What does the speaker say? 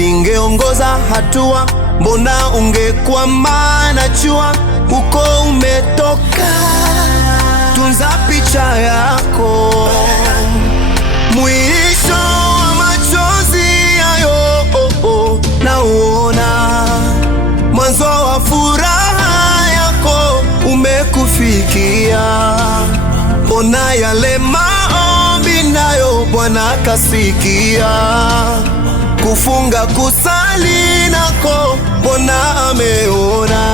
usingeongoza hatua, mbona ungekwama? Najua uko umetoka, tunza picha yako. Mwisho wa machozi hayo nauona, mwanzo wa furaha yako umekufikia. Mbona yale maombi nayo Bwana kasikia, kufunga kusali nako Bwana ameona.